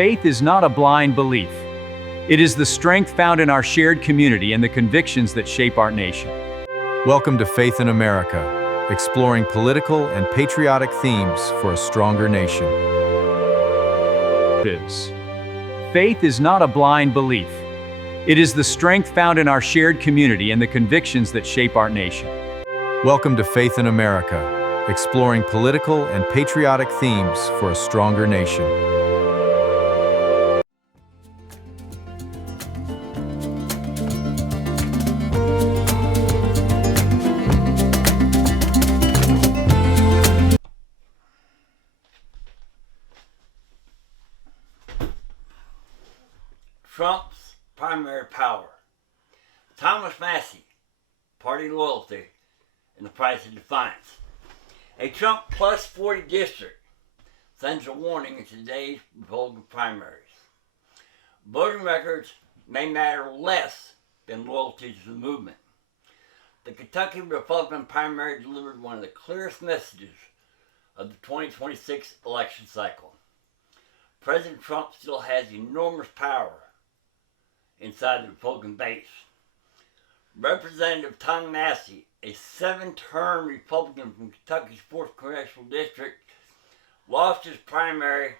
Faith is not a blind belief. It is the strength found in our shared community and the convictions that shape our nation. Welcome to Faith in America, exploring political and patriotic themes for a stronger nation. Faith is not a blind belief. It is the strength found in our shared community and the convictions that shape our nation. Welcome to Faith in America, exploring political and patriotic themes for a stronger nation. Trump's primary power. Thomas Massie, party loyalty, and the price of defiance. A Trump plus 40 district sends a warning in today's Republican primaries. Voting records may matter less than loyalty to the movement. The Kentucky Republican primary delivered one of the clearest messages of the 2026 election cycle. President Trump still has enormous power inside the Republican base. Representative Thomas Massie, a 7-term Republican from Kentucky's 4th Congressional District, lost his primary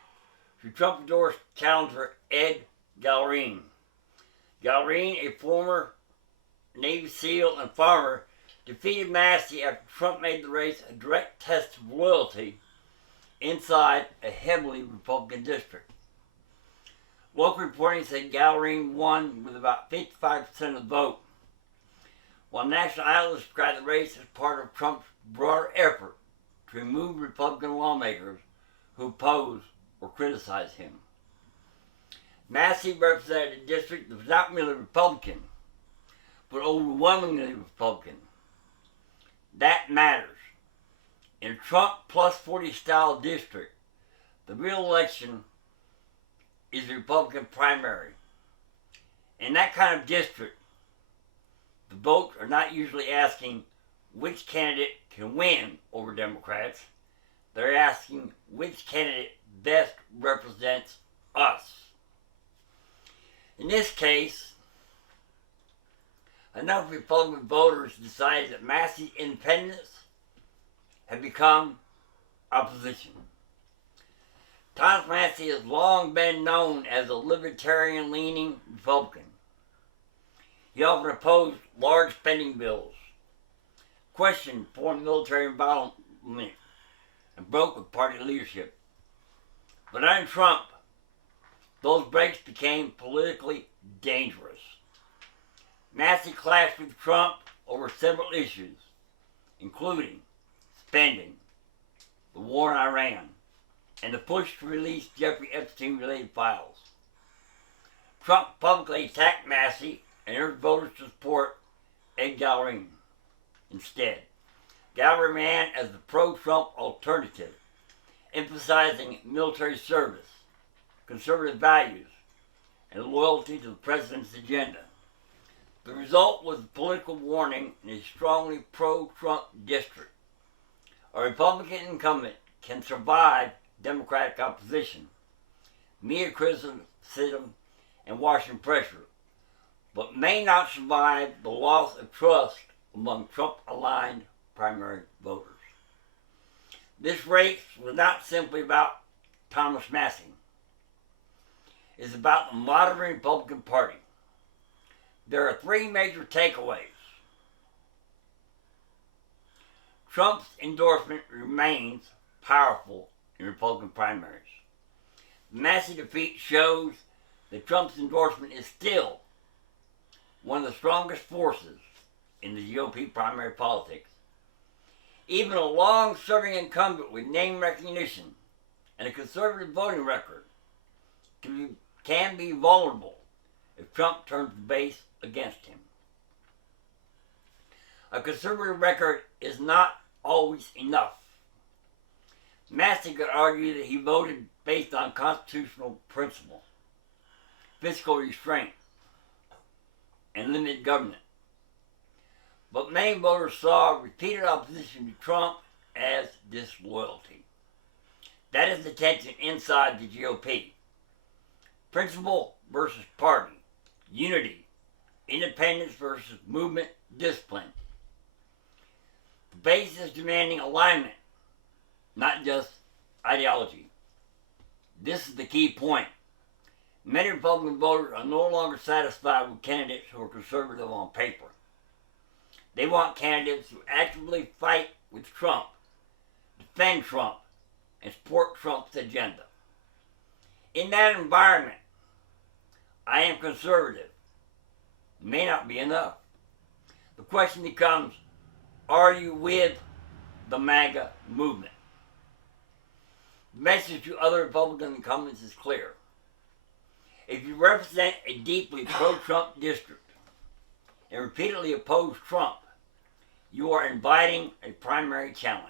to Trump-endorsed challenger Ed Gallerine. Gallerine, a former Navy SEAL and farmer, defeated Massey after Trump made the race a direct test of loyalty inside a heavily Republican district. Local reporting said Gallerine won with about 55% of the vote, while national outlets described the race as part of Trump's broader effort to remove Republican lawmakers who oppose or criticize him. Massey represented a district that was not merely Republican, but overwhelmingly Republican. That matters. In a Trump plus 40 style district, the real election is the Republican primary. In that kind of district, the votes are not usually asking which candidate can win over Democrats. They're asking which candidate best represents us. In this case, enough Republican voters decided that Massey's independence had become opposition. Thomas Massie has long been known as a libertarian-leaning Republican. He often opposed large spending bills, questioned foreign military involvement, and broke with party leadership. But under Trump, those breaks became politically dangerous. Massey clashed with Trump over several issues, including spending, the war in Iran, and the push to release Jeffrey Epstein-related files. Trump publicly attacked Massey and urged voters to support Ed Gallerine. Instead, Gallerine ran as the pro-Trump alternative, emphasizing military service, conservative values, and loyalty to the president's agenda. The result was a political warning in a strongly pro-Trump district. A Republican incumbent can survive Democratic opposition, media criticism, and Washington pressure, but may not survive the loss of trust among Trump-aligned primary voters. This race was not simply about Thomas Massie. It's about the modern Republican Party. There are 3 major takeaways. Trump's endorsement remains powerful in Republican primaries. The Massey defeat shows that Trump's endorsement is still one of the strongest forces in the GOP primary politics. Even a long-serving incumbent with name recognition and a conservative voting record can be vulnerable if Trump turns the base against him. A conservative record is not always enough. Massey could argue that he voted based on constitutional principle, fiscal restraint, and limited government. But many voters saw repeated opposition to Trump as disloyalty. That is the tension inside the GOP. principle versus party, unity, independence versus movement discipline. The base is demanding alignment, not just ideology. This is the key point. Many Republican voters are no longer satisfied with candidates who are conservative on paper. They want candidates who actively fight with Trump, defend Trump, and support Trump's agenda. In that environment, I am conservative. It may not be enough. The question becomes, are you with the MAGA movement? The message to other Republican incumbents is clear. If you represent a deeply pro-Trump district and repeatedly oppose Trump, you are inviting a primary challenge.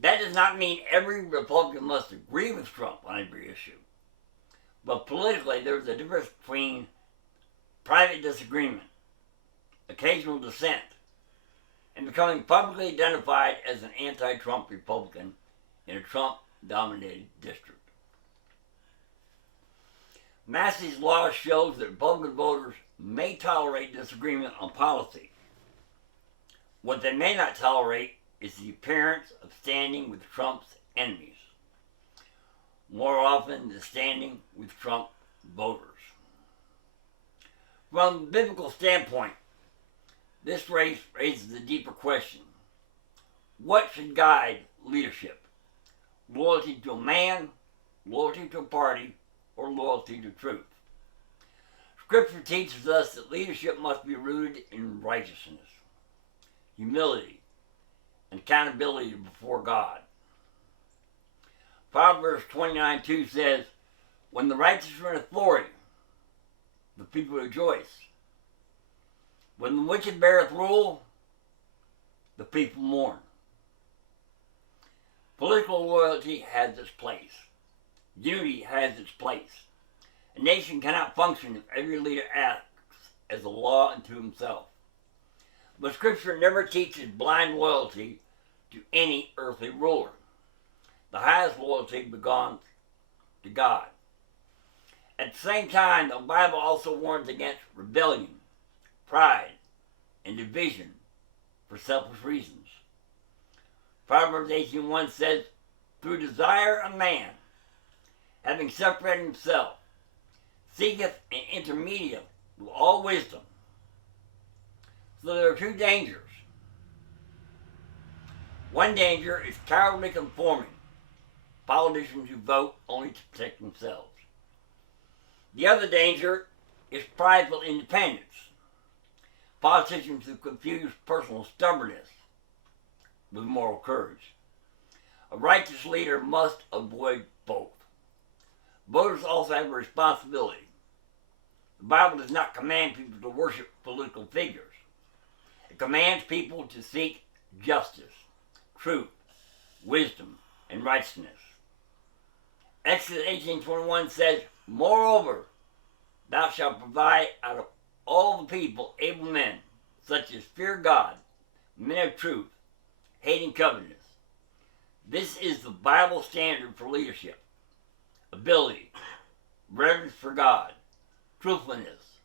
That does not mean every Republican must agree with Trump on every issue. But politically, there's a difference between private disagreement, occasional dissent, and becoming publicly identified as an anti-Trump Republican in a Trump-dominated district. Massey's law shows that Republican voters may tolerate disagreement on policy. What they may not tolerate is the appearance of standing with Trump's enemies, more often than standing with Trump voters. From a biblical standpoint, this raises a deeper question. What should guide leadership? Loyalty to a man, loyalty to a party, or loyalty to truth? Scripture teaches us that leadership must be rooted in righteousness, humility, and accountability before God. Proverbs 29:2 says, when the righteous are in authority, the people rejoice. When the wicked beareth rule, the people mourn. Political loyalty has its place. Unity has its place. A nation cannot function if every leader acts as a law unto himself. But Scripture never teaches blind loyalty to any earthly ruler. The highest loyalty belongs to God. At the same time, the Bible also warns against rebellion, pride, and division for selfish reasons. Proverbs 18:1 says, through desire a man, having separated himself, seeketh an intermediate with all wisdom. So there are two dangers. One danger is cowardly conforming, politicians who vote only to protect themselves. The other danger is prideful independence, politicians who confuse personal stubbornness with moral courage. A righteous leader must avoid both. Voters also have a responsibility. The Bible does not command people to worship political figures. It commands people to seek justice, truth, wisdom, and righteousness. Exodus 18:21 says, moreover, thou shalt provide out of all the people able men, such as fear God, men of truth, hating covetousness. This is the Bible standard for leadership. Ability, reverence for God, truthfulness,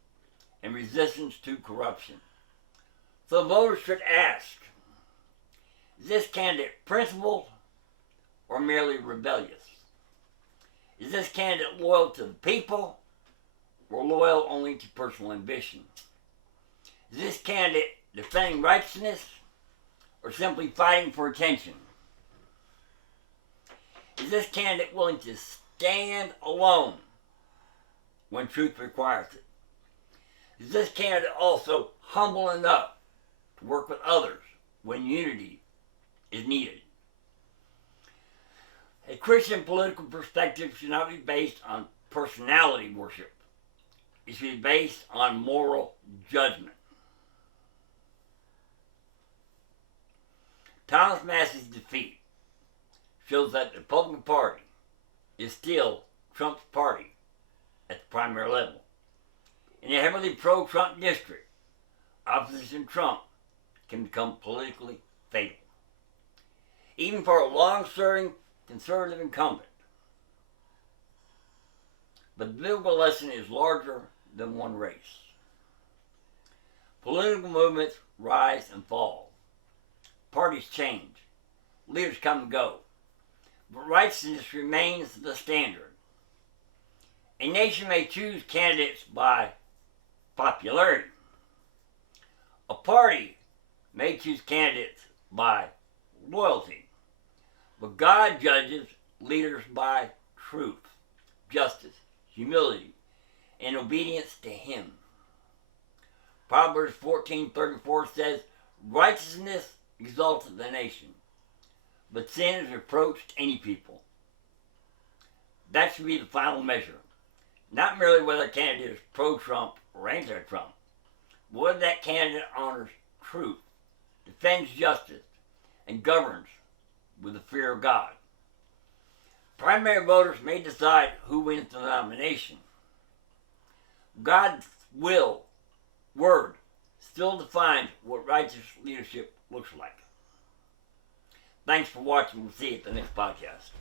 and resistance to corruption. So voters should ask, is this candidate principled or merely rebellious? Is this candidate loyal to the people or loyal only to personal ambition? Is this candidate defending righteousness or simply fighting for attention? Is this candidate willing to stand alone when truth requires it? Is this candidate also humble enough to work with others when unity is needed? A Christian political perspective should not be based on personality worship. It should be based on moral judgment. Thomas Massie's defeat shows that the Republican Party is still Trump's party at the primary level. In a heavily pro-Trump district, opposition to Trump can become politically fatal. Even for a long-serving conservative incumbent. But the biblical lesson is larger than one race. Political movements rise and fall. Parties change. Leaders come and go. But righteousness remains the standard. A nation may choose candidates by popularity. A party may choose candidates by loyalty. But God judges leaders by truth, justice, humility, and obedience to Him. Proverbs 14:34 says, righteousness exalteth the nation, but sin is reproach to any people. That should be the final measure. Not merely whether a candidate is pro-Trump or anti-Trump, but whether that candidate honors truth, defends justice, and governs with the fear of God. Primary voters may decide who wins the nomination. God's word, still defines what righteous leadership looks like. Thanks for watching. We'll see you at the next podcast.